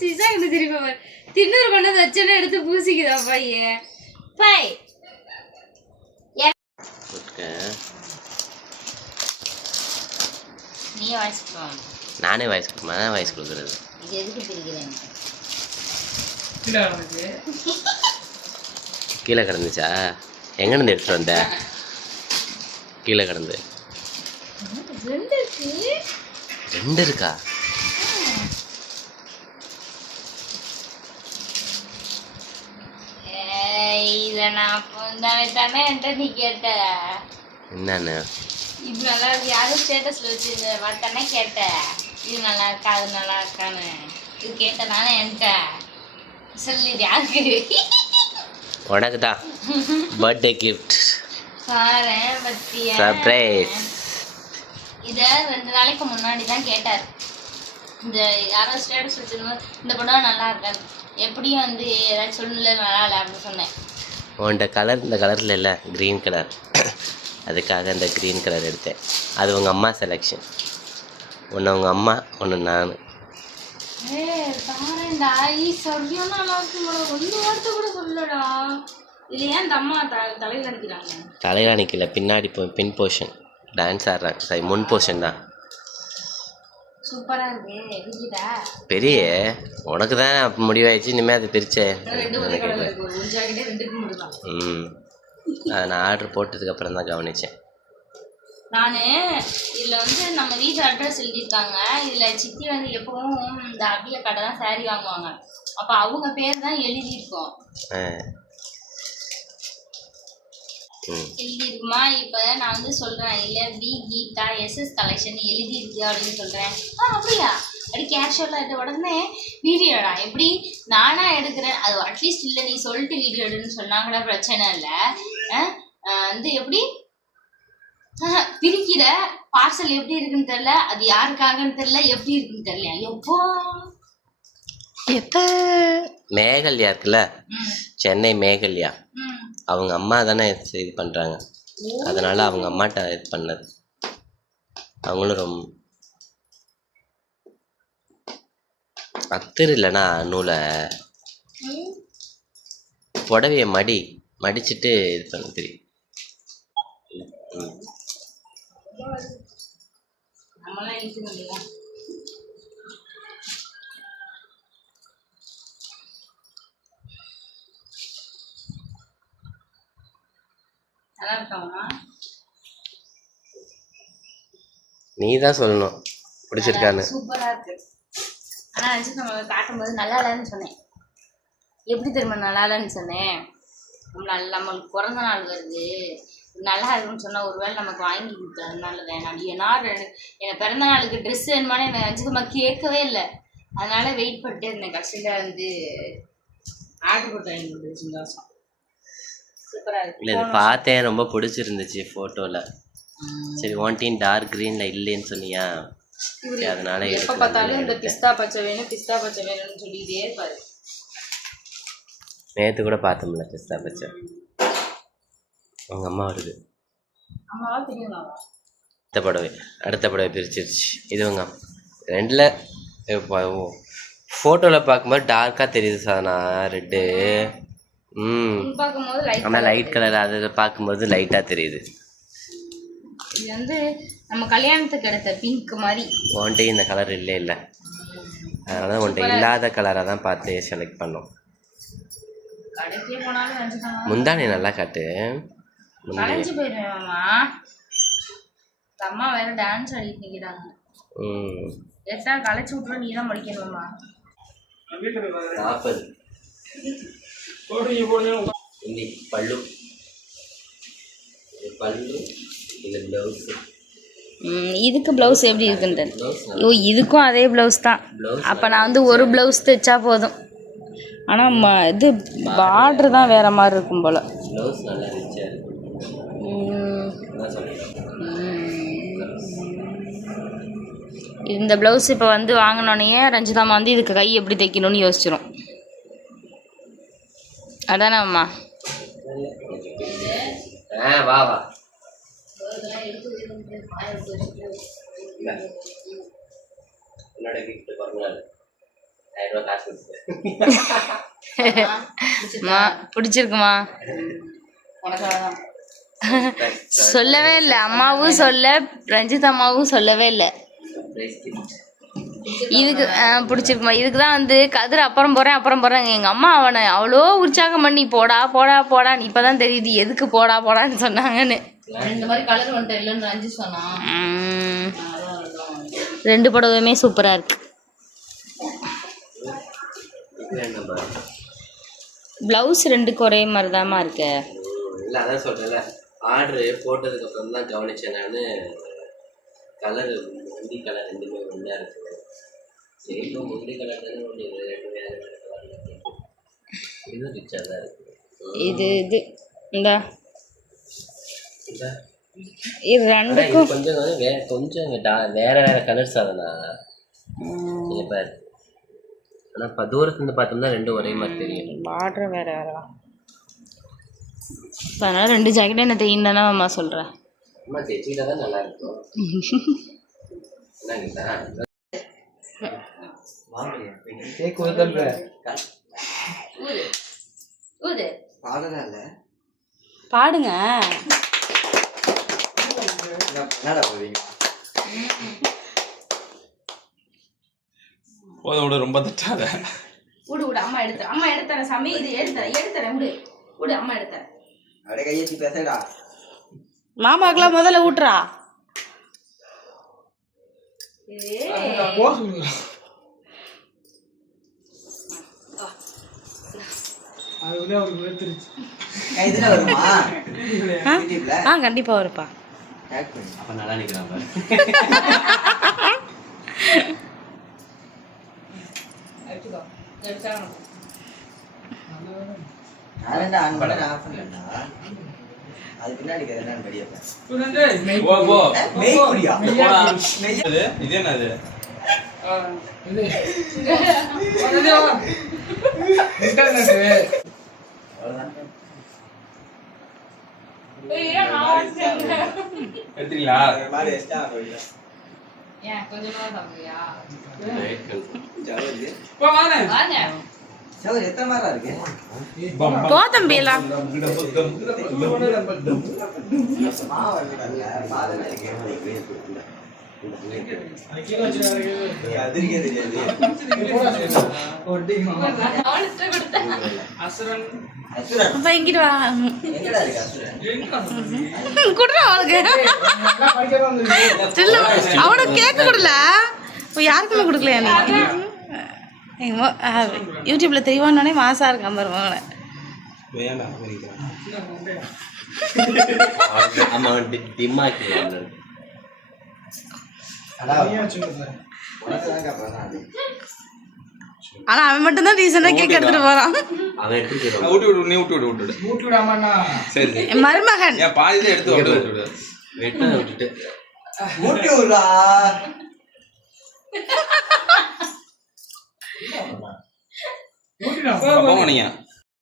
சிசா என்ன தெரியுமா தின்னூறு கொண்டு வந்து வச்சோன்னு எடுத்து பூசிக்குதா பையன் பாய். நீயே வாய்ஸ் கொடுக்கலாம். நானே வாய்ஸ் கொடுமா வாய்ஸ் கொடுக்குறது. இது எதுக்கு பிரிக்கிறேன்? கீழே கிடந்துச்சா? எங்கேருந்து எடுத்துட்டு வந்த? கீழே கிடந்து ரெண்டு இருக்கா? இதை நான் தானே என்கிட்ட நீ கேட்ட என்னன்னு? இது நல்லா இருக்கு. யாரும் ஸ்டேட்டஸ்ல வச்சு தானே கேட்ட இது நல்லா இருக்கா அது நல்லா இருக்கான்னு. இது கேட்டனால என்கிட்ட சொல்லி யாருக்கு? உனக்கு தான் பர்த்டே கிஃப்ட். பாரு பத்தியா சர்ப்ரைஸ். இதை 2 நாளைக்கு முன்னாடி தான் கேட்டார். இந்த யாரோ ஸ்டேட்டஸ் வச்சிருந்தோம் இந்த படம் நல்லா இருக்காது எப்படியும் வந்து ஏதாச்சும் சொல்லல நல்லா இல்லை அப்படின்னு சொன்னேன். உன்ட கலர் இந்த கலரில் இல்லை க்ரீன் கலர், அதுக்காக இந்த க்ரீன் கலர் எடுத்தேன். அது உங்கள் அம்மா செலெக்ஷன். ஒன்று உங்கள் அம்மா ஒன்று நான். பாருடா சரியான நல்லா இருக்குங்களா, 1 வார்த்தை கூட சொல்லடா. இது ஏன் இந்த அம்மா தலையில் அடிக்கிறாங்க? தலையில் அடிக்கல, பின்னாடி பின் போர்ஷன் டான்ஸ் ஆடுறாங்க. சரி முன் போர்ஷன் தான். சூப்பரா இருக்கு. பெரிய உனக்கு தான் முடிவாயிடுச்சு. இனிமேல் அது பிரிச்சே. நான் ஆர்டர் போட்டதுக்கப்புறம் தான் கவனித்தேன். நான் இதில் வந்து நம்ம வீட்டு அட்ரஸ் எழுதியிருக்காங்க. இதில் சித்தி வந்து எப்பவும் இந்த அபிய கடை தான் சாரீ வாங்குவாங்க. அப்போ அவங்க பேர் தான் எழுதியிருக்கோம். எழுதியிருக்குமா? இப்போ நான் வந்து சொல்கிறேன் இல்லை பி கீதா எஸ்எஸ் கலெக்ஷன் எழுதியிருக்கு அப்படின்னு சொல்கிறேன். அப்படியா அப்படி கேஷுவலாக எடுத்த உடனே வீடியோடா எப்படி நானாக எடுக்கிறேன். அது அட்லீஸ்ட் இல்லை நீ சொல்லிட்டு வீடியோ எடுன்னு சொன்னால் கூட பிரச்சனை இல்லை. வந்து எப்படி பிரிக்கிற பார்சல் எப்படி இருக்குன்னு தெரியல, அது யாருக்காகன்னு தெரியல, எப்படி இருக்குன்னு தெரியல. எப்போ மேகல்யா இருக்குல்ல, சென்னை மேகல்யா, அவங்க அம்மா தானே இது பண்ணுறாங்க. அதனால் அவங்க அம்மாட்ட இது பண்ணது. அவங்களும் ரொம்ப அத்தர் இல்லைனா நூலை புடவையை மடிச்சுட்டு இது பண்ண தெரியும். நீ தான் சொல்லணும் பிடிச்சிருக்கான்னு. சூப்பரா இருக்கு. ஆனா நம்ம காட்டும்போது நல்லா இல்லைன்னு சொன்னேன். எப்படி தெரியுமா நல்லா இல்லைன்னு சொன்னேன்? நம்மளுக்கு பிறந்த நாள் வருது, நல்லா இருக்குன்னு சொன்னா ஒருவேளை நமக்கு வாங்கி கொடுத்தேன். அதனால தான் நான் என்னை பிறந்த நாளுக்கு ட்ரெஸ் வேணுமானே எனக்கு அஞ்சுக்கமா கேட்கவே இல்லை. அதனால வெயிட் பண்ணிட்டே இருந்தேன். கடைசியில் வந்து ஆர்டர் போட்டு வாங்கி கொடுத்துருச்சு. சந்தோஷம். சூப்பரா இருக்கு. இல்லை இது பார்த்தேன், ரொம்ப பிடிச்சிருந்துச்சு ஃபோட்டோவில். சரி ஒன்டீன் டார்க் க்ரீனில் இல்லைன்னு சொன்னியா, அதனால எப்போ பார்த்தாலும் இந்த பிஸ்தா பச்சை வேணும்னு சொல்லிட்டே இருப்பாரு. நேற்று கூட பார்த்தோம்ல பிஸ்தா பச்சை. அவங்க அம்மா வருது. அடுத்த படவை பிரிச்சிருச்சு. இது உங்க 2ல் ஃபோட்டோவில் பார்க்கும்போது டார்க்காக தெரியுது சாதனா ரெட்டு. ஆனால் லைட் கலர் அது பார்க்கும்போது லைட்டாக தெரியுது. இது வந்து நம்ம கல்யாணத்துக்கு எடுத்த பிங்க் மாதிரி. உன்ட்டே இந்த கலர் இல்லை, அதனால உன்ட்ட இல்லாத கலராக தான் பார்த்து செலக்ட் பண்ணோம். கடைக்கே போனாலும் முந்தானி நல்லா காட்டு. கலைஞ்சு போயிடுவேம்மா. அம்மா வேற டான்ஸ் ஆடிட்டு நிற்கிறாங்க. எட்டா கலைச்சி விட்டுரும், நீ தான் படிக்கணும்மா. 40 பல்லு இந்த ப்ளவுஸ். இதுக்கு ப்ளவுஸ் எப்படி இருக்குன்னு ஐயோ இதுக்கும் அதே ப்ளவுஸ் தான். அப்போ நான் வந்து ஒரு ப்ளவுஸ் தைச்சா போதும். ஆனால் இது பார்டர் தான் வேறு மாதிரி இருக்கும் போல். ப்ளவுஸ் நல்லா இருந்துச்சு. இந்த ப்ளவுஸ் இப்போ வந்து வாங்கினோன்னே ரஞ்சிதாம்மா வந்து இதுக்கு கை எப்படி தைக்கணும்னு யோசிச்சிரும். அதானே அம்மா? வா வா உன்னோட gift பிறந்தநாள் 1000 ரூபாய் காசு கொடுத்தேன். பிடிச்சிருக்குமா? சொல்லவே இல்லை, அம்மாவும் சொல்ல, ரஞ்சித் அம்மாவும் சொல்லவே இல்லை. இதுக்கு பிடிச்சிருக்குமா? இதுக்கு தான் வந்து கதிர் அப்புறம் போகிறேன் எங்கள் அம்மா அவனை அவ்வளோ உற்சாகம் பண்ணி போடா போடான்னு இப்போ தான் தெரியுது எதுக்கு போடான்னு சொன்னாங்கன்னு. இந்த மாதிரி கலர் வந்துட்டு இல்லைன்னு ரஞ்சித் சொன்னான். 2 புடவையுமே சூப்பராக இருக்கு. ப்ளவுஸ் 2க்கு ஒரே மாதிரி தாம்மா இருக்கு. இல்லை அதான் சொல்கிறேன்ல, ஆர்டரு போட்டதுக்கப்புறம் தான் கவனித்தேன் நான். கலர் முந்தி கலர் 2மே ஒன்றா இருக்குது. சரி இப்போ முந்தி கலர் தானே ஒன்று 2 வேறு கலர் இதுவும் ரிச்சாக தான் இருக்குது. இது இந்தா இது 2க்கும் கொஞ்சம் கொஞ்சம் வேற கலர்ஸ் அதனா இப்போ. ஆனால் இப்போ தூரத்துலேருந்து பார்த்தோம்னா 2 ஒரே மாதிரி தெரியும். பார்டர் வேறு அதனால் 2 ஜாக்கெட்டே நான் தையும் தானே அம்மா சொல்கிறேன். அம்மா தைச்சிக்கிட்டா தான் நல்லா இருக்கும். என்னங்கண்ணா பாடுங்க. விட ரொம்ப திட்டாத. விடு அம்மா எடுத்துறேன் சாமி. இது எடுத்துறேன் விடு அம்மா எடுத்துறேன். அப்படியே கையெழுத்தி பேசடா. மாமாக்கெல்லாம் முதல்ல ஊட்டுறா. கண்டிப்பா வருப்பா. அப்போ நல்லா நிற்கிறான். அது பின்னாடி என்னன்னு படியப்ப இது என்னது? எடுத்தீங்களா? ஏன் கொஞ்சமா சாப்பிடுறியா? எத்தனை மாதிரி இருக்கு கோதம்பி எல்லாம் இங்கிட்டு வா குடுறா அவளுக்கு. அவனுக்கு கேட்க கொடுல, யாருக்குமே கொடுக்கலையா நீ? யூடியூப்ல தெரியவானே மாசா இருக்கான் பாருங்க. ஆனா அவன் மட்டும் தான் ரீசனா கேக் எடுத்துட்டு போறான். மருமகன் பாதியில எடுத்து விட்டுட்டு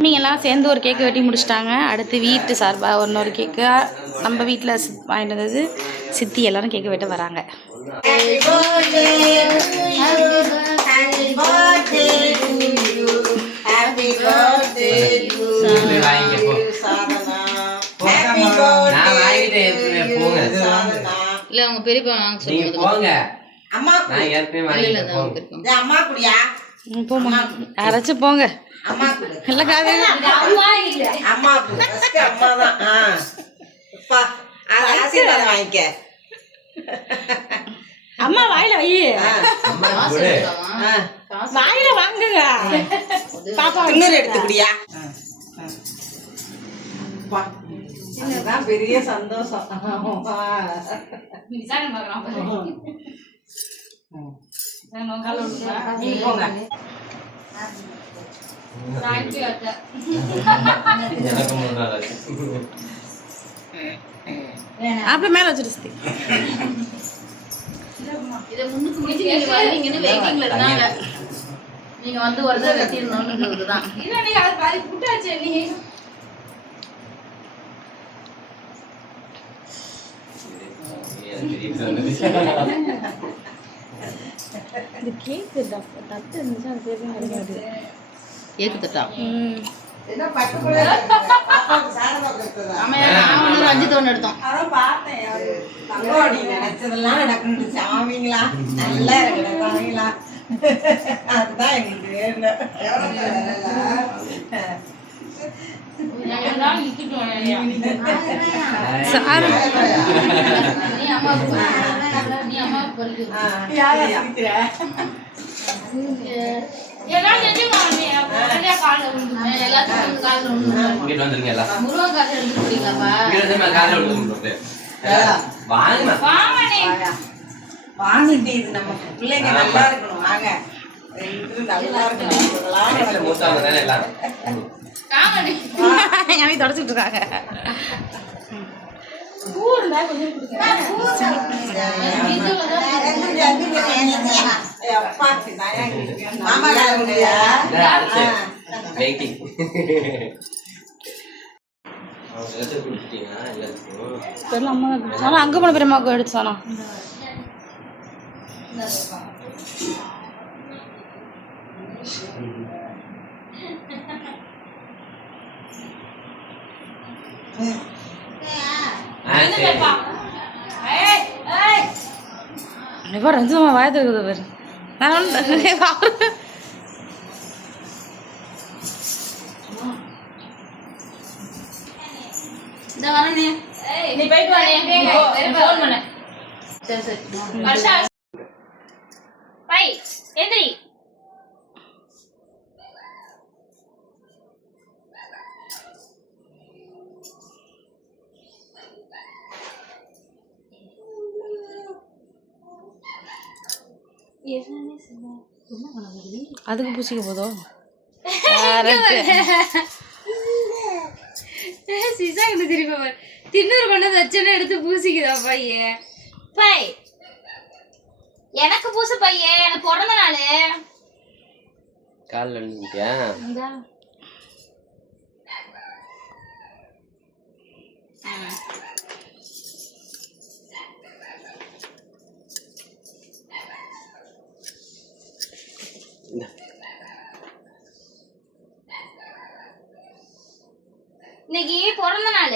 நீங்கெல்லாம் சேர்ந்து ஒரு கேக்கு வெட்டி முடிச்சிட்டாங்க. அடுத்து வீட்டு சார்பாக இன்னொரு கேக்கு நம்ம வீட்டில் வாங்கிட்டு வந்தது. சித்தி எல்லாரும் கேக்கு வெட்ட வராங்க. இல்ல அவங்க பெரியப்பா வாங்க சொல்லுங்க. அம்மா குடியா போமா யாராச்சும் போங்க. அம்மா இல்ல காவேரி அம்மா அம்மா தான் ஆசீர்வாதம் வாங்கிக்க. அம்மா வாயில வை, வாயில வாங்குங்க. பாப்பா இன்னொரு எடுத்துக்கிட்டியா? பெரிய சந்தோஷம். அப்படி மேல வச்சிருச்சு. இதை முன்னுக்கு முடிச்சு நீங்க வரீங்கன்னு வெயிட்டிங்ல இருந்தாங்க. நீங்க வந்து ஒரு தடவை வெட்டிடணும்னு தான். இல்ல நீ அது பாதி புட்டாச்சு நீ. இந்த கேக்கு தட்டு இருந்துச்சு அது பேர் கிடைக்காது. கேக்கு தட்டா? என்ன பட்டு கூட பாப்பாவுக்கு சாதமா கொடுத்ததா? ஆமா, நான் ஒன்று ரஞ்சித் ஒன்று எடுத்தோம். அதான் பார்த்தேன். தங்கோடி நினைச்சதெல்லாம் நடக்குது. சாமிங்களா நல்லா இருக்கிற சாமிங்களா, அதுதான் எங்களுக்கு வேணும். எல்லாம் இழுத்துட்டு வரேன். நீ அம்மாவுக்கு பறிக்க. யாரை சிரிக்கிற? எல்லாம் செஞ்சுமா நீ நிறைய காலில் விழுந்து எல்லாத்துக்கும் காலில் விழுந்து இங்கிட்டு வந்துருங்க எல்லாம். முருகன் காசு எடுத்து போறீங்களாப்பா? இங்கிட்டு வந்து மேல காலையில விழுந்து வாங்கம்மா. வாங்கண்ணே. வாங்கிட்டு இது நம்ம பிள்ளைங்க நல்லா இருக்கணும். வாங்க ரெண்டு நல்லா இருக்கணும். வயசுல மூத்தவங்க தானே எல்லாரும். வாங்கண்ணே. எனக்கு தொடச்சிட்டு இருக்காங்க. மாமா காலமுடியா வெயிட்டிங். அவங்க எல்லாத்தையும் குடிச்சிட்டீங்களா எல்லாத்துக்கும்? தெரியல, அம்மா தான் குடிச்சா. ஆனால் அங்கே போன பெரியம்மாவுக்கு எடுத்தானா? சரி. இப்போ ரஞ்சிதம்மா வாயத்து இருக்குது பேர். நான் ஒன்று இந்த வரண்ணே. நீ போயிட்டு வாண்ணே. ஃபோன் பண்ணு. சரி சரி. வருஷா பை எந்திரி. அதுக்கு பூச்சிக்க போதோ? சிசா கிட்ட திருப்பி பாரு. தின்னூறு கொண்டு வச்சேன்னு எடுத்து பூசிக்குதா பையன். பை எனக்கு பூசு பையன், எனக்கு பிறந்த நாள். காலில் விழுந்துட்டியா? இன்னைக்கு பிறந்த நாள்.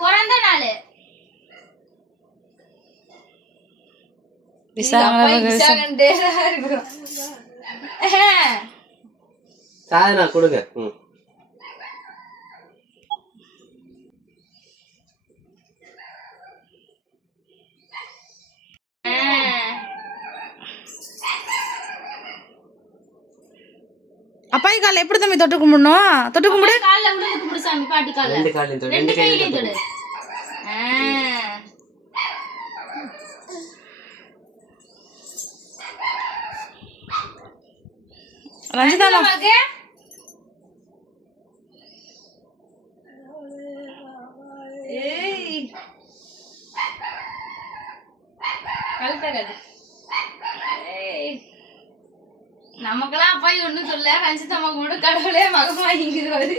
பிறந்த நாள். சாதனா கொடுங்க. ம். அப்பாய் கால எப்படி தம்பி தொட்டு கும்பிடணும்? தொட்டு கும்பிடு. கால்ல விழுந்து கும்பிடு சாமி. பாட்டி கால்ல. ரெண்டு காலையும் தொடு. ரெண்டு கையிலையும் தொடு. ரஞ்சிதா நமக்கெல்லாம் அப்பா ஒண்ணும் சொல்ல. ரஞ்சிதா அம்மா கூட கடவுளே மகமா இங்குது.